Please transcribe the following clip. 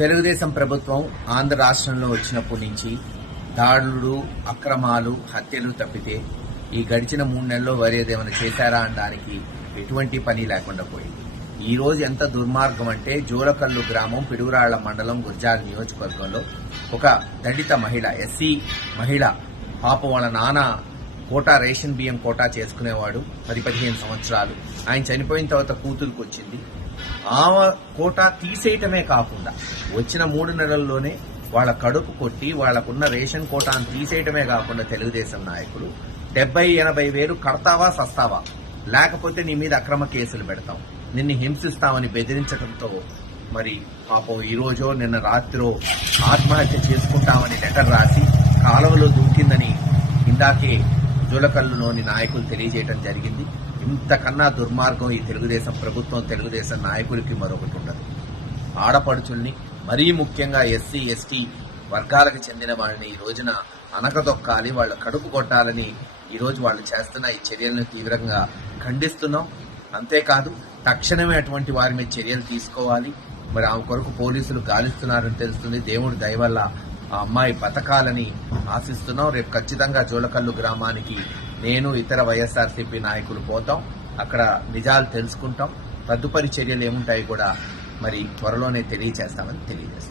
తెలుగుదేశం ప్రభుత్వం ఆంధ్ర రాష్ట్రంలో వచ్చినప్పటి నుంచి దాడులు అక్రమాలు హత్యలు తప్పితే ఈ గడిచిన మూడు నెలల్లో వారు ఏదేమైనా చేశారా అనడానికి ఎటువంటి పని లేకుండా పోయింది ఈ రోజు ఎంత దుర్మార్గం అంటే జోలకల్లు గ్రామం పిడుగురాళ్ల మండలం గుర్జాల నియోజకవర్గంలో ఒక దళిత మహిళ ఎస్సీ మహిళ పాప వాళ్ళ నాన్న కోటా రేషన్ బియ్యం కోటా చేసుకునేవాడు పది పదిహేను సంవత్సరాలు ఆయన చనిపోయిన తర్వాత కూతురుకు వచ్చింది ఆమె కోటా తీసేయటమే కాకుండా వచ్చిన మూడు నెలల్లోనే వాళ్ళ కడుపు కొట్టి వాళ్లకున్న రేషన్ కోటాను తీసేయటమే కాకుండా తెలుగుదేశం నాయకులు డెబ్బై ఎనభై వేలు కడతావా సస్తావా లేకపోతే నీ మీద అక్రమ కేసులు పెడతాం నిన్ను హింసిస్తామని బెదిరించడంతో మరి పాపం ఈరోజో నిన్న రాత్రో ఆత్మహత్య చేసుకుంటామని లెటర్ రాసి కాలువలో దూకిందని ఇందాకే జూలకల్లులోని నాయకులు తెలియజేయడం జరిగింది ఇంతకన్నా దుర్మార్గం ఈ తెలుగుదేశం ప్రభుత్వం తెలుగుదేశం నాయకులకి మరొకటి ఉండదు ఆడపడుచుల్ని మరీ ముఖ్యంగా ఎస్సీ ఎస్టీ వర్గాలకు చెందిన వాళ్ళని ఈ రోజున అనకదొక్కాలి వాళ్ళ కడుపు కొట్టాలని ఈరోజు వాళ్ళు చేస్తున్న ఈ చర్యలను తీవ్రంగా ఖండిస్తున్నాం అంతేకాదు తక్షణమే అటువంటి వారి మీద చర్యలు తీసుకోవాలి మరి ఆమె కొరకు పోలీసులు గాలిస్తున్నారని తెలుస్తుంది దేవుడు దయవల్ల ఆ అమ్మాయి బతకాలని ఆశిస్తున్నాం రేపు ఖచ్చితంగా జోలకల్లు గ్రామానికి నేను ఇతర వైఎస్ఆర్సీపీ నాయకులు పోతాం అక్కడ నిజాలు తెలుసుకుంటాం తదుపరి చర్యలు ఏముంటాయి కూడా మరి త్వరలోనే తెలియజేస్తామని తెలియజేస్తాం